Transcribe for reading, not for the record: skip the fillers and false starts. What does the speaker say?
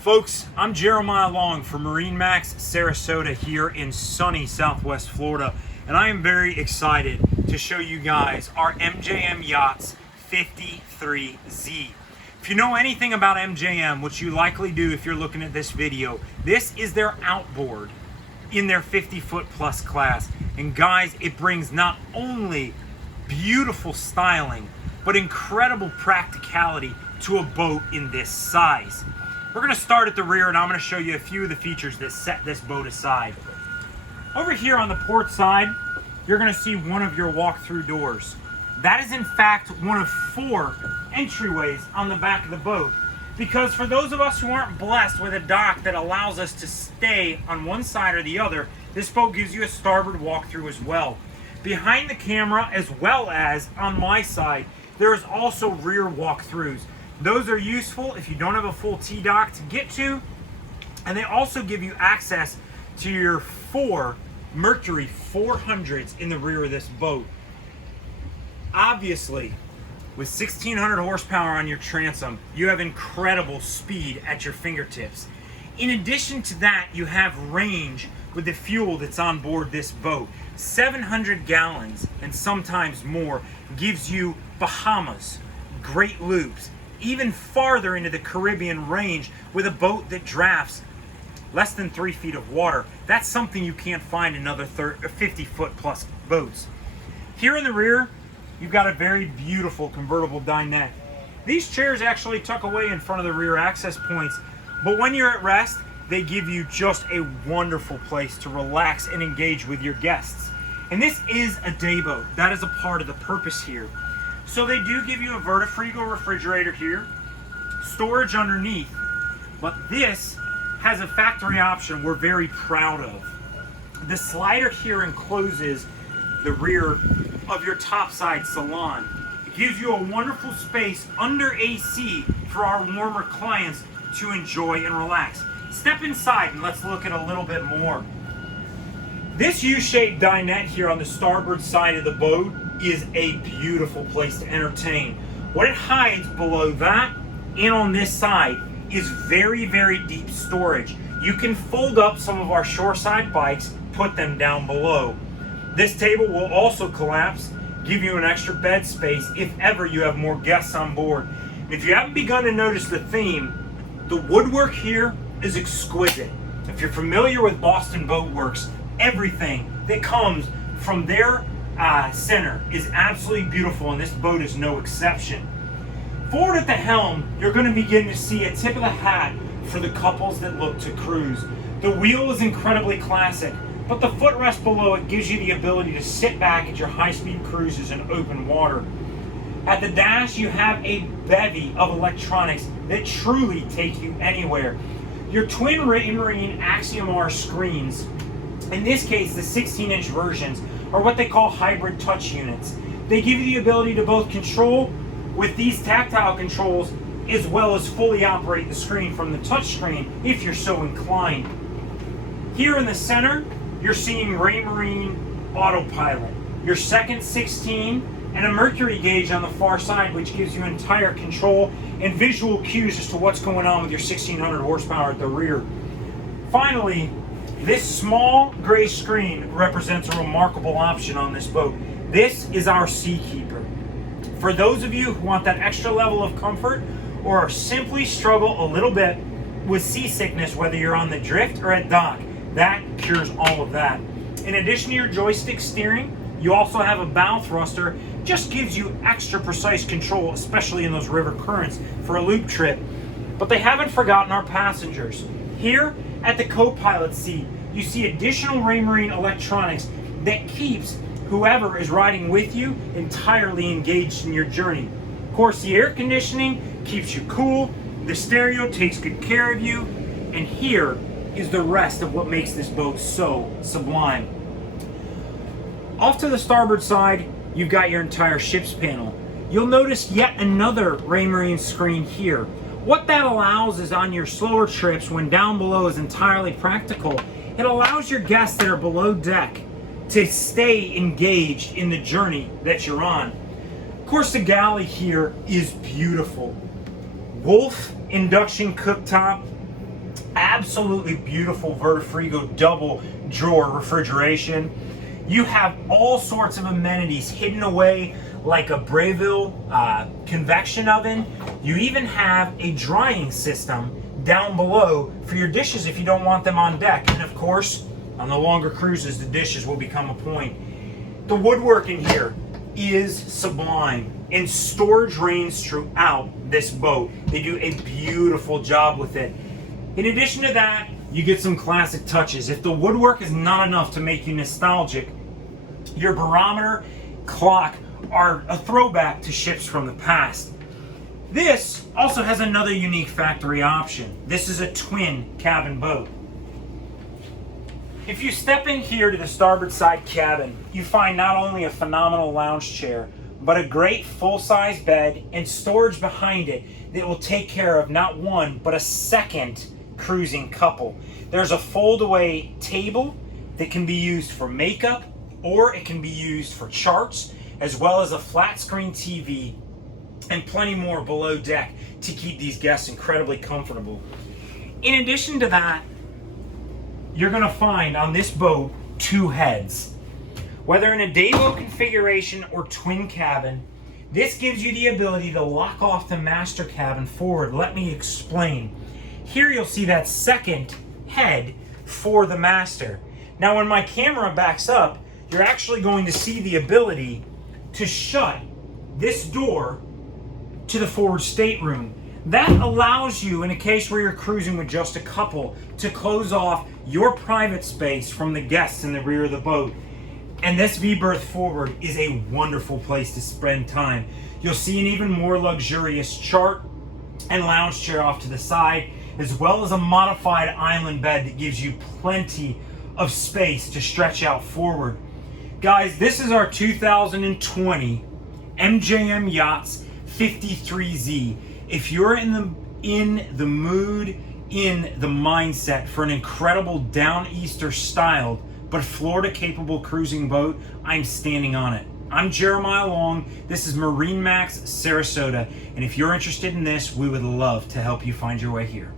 Folks, I'm Jeremiah Long from MarineMax Sarasota here in sunny Southwest Florida, and I am very excited to show you guys our MJM Yachts 53z. If you know anything about MJM, which you likely do if you're looking at this video, this is their outboard in their 50-foot plus class. And guys, it brings not only beautiful styling, but incredible practicality to a boat in this size. We're going to start at the rear, and I'm going to show you a few of the features that set this boat aside. Over here on the port side, you're going to see one of your walk-through doors. That is in fact one of 4 entryways on the back of the boat, because for those of us who aren't blessed with a dock that allows us to stay on one side or the other, this boat gives you a starboard walk-through as well. Behind the camera, as well as on my side, there is also rear walk-throughs. Those are useful if you don't have a full T-dock to get to, and they also give you access to your 4 Mercury 400s in the rear of this boat. Obviously, with 1600 horsepower on your transom, you have incredible speed at your fingertips. In addition to that, you have range with the fuel that's on board this boat. 700 gallons and sometimes more gives you Bahamas, Great Loops, even farther into the Caribbean range with a boat that drafts less than 3 feet of water. That's something you can't find in other 50-foot plus boats. Here in the rear, you've got a very beautiful convertible dinette. These chairs actually tuck away in front of the rear access points, but when you're at rest, they give you just a wonderful place to relax and engage with your guests. And this is a day boat. That is a part of the purpose here. So they do give you a vertifrigo refrigerator here, storage underneath, but this has a factory option we're very proud of. The slider here encloses the rear of your topside salon. It gives you a wonderful space under AC for our warmer clients to enjoy and relax. Step inside and let's look at a little bit more. This U-shaped dinette here on the starboard side of the boat is a beautiful place to entertain. What it hides below that and on this side is very, very deep storage. You can fold up some of our shoreside bikes, put them down below. This table will also collapse, give you an extra bed space if ever you have more guests on board. And if you haven't begun to notice the theme, the woodwork here is exquisite. If you're familiar with Boston Boat Works, everything that comes from their center is absolutely beautiful, and this boat is no exception. Forward at the helm, you're going to begin to see a tip of the hat for the couples that look to cruise. The wheel is incredibly classic, but the footrest below it gives you the ability to sit back at your high-speed cruises in open water. At the dash, you have a bevy of electronics that truly take you anywhere. Your twin Raymarine Axiom R screens, in this case the 16-inch versions, are what they call hybrid touch units. They give you the ability to both control with these tactile controls as well as fully operate the screen from the touch screen if you're so inclined. Here in the center, you're seeing Raymarine Autopilot, your second 16, and a Mercury gauge on the far side, which gives you entire control and visual cues as to what's going on with your 1600 horsepower at the rear. Finally, this small gray screen represents a remarkable option on this boat. This is our Seakeeper. For those of you who want that extra level of comfort or simply struggle a little bit with seasickness, whether you're on the drift or at dock, that cures all of that. In addition to your joystick steering, you also have a bow thruster. Just gives you extra precise control, especially in those river currents for a loop trip. But they haven't forgotten our passengers. Here at the co-pilot seat, you see additional Raymarine electronics that keeps whoever is riding with you entirely engaged in your journey. Of course, the air conditioning keeps you cool, the stereo takes good care of you, and here is the rest of what makes this boat so sublime. Off to the starboard side, you've got your entire ship's panel. You'll notice yet another Raymarine screen here. What that allows is on your slower trips, when down below is entirely practical, it allows your guests that are below deck to stay engaged in the journey that you're on. Of course, the galley here is beautiful. Wolf induction cooktop, absolutely beautiful Vertifrigo double drawer refrigeration. You have all sorts of amenities hidden away, like a Breville convection oven. You even have a drying system down below for your dishes if you don't want them on deck. And of course, on the longer cruises, the dishes will become a point. The woodwork in here is sublime, and storage reigns throughout this boat. They do a beautiful job with it. In addition to that, you get some classic touches. If the woodwork is not enough to make you nostalgic, your barometer, clock are a throwback to ships from the past. This also has another unique factory option. This is a twin cabin boat. If you step in here to the starboard side cabin, you find not only a phenomenal lounge chair, but a great full-size bed and storage behind it that will take care of not one, but a second cruising couple. There's a fold-away table that can be used for makeup, or it can be used for charts, as well as a flat screen TV and plenty more below deck to keep these guests incredibly comfortable. In addition to that, you're going to find on this boat 2 heads. Whether in a day boat configuration or twin cabin, this gives you the ability to lock off the master cabin forward. Let me explain. Here you'll see that second head for the master. Now when my camera backs up, you're actually going to see the ability to shut this door to the forward stateroom. That allows you, in a case where you're cruising with just a couple, to close off your private space from the guests in the rear of the boat. And this V-berth forward is a wonderful place to spend time. You'll see an even more luxurious chart and lounge chair off to the side, as well as a modified island bed that gives you plenty of space to stretch out forward. Guys, this is our 2020 MJM Yachts 53z. If you're in the mood, in the mindset for an incredible down-easter styled but Florida-capable cruising boat, I'm standing on it. I'm Jeremiah Long. This is MarineMax Sarasota, and if you're interested in this, we would love to help you find your way here.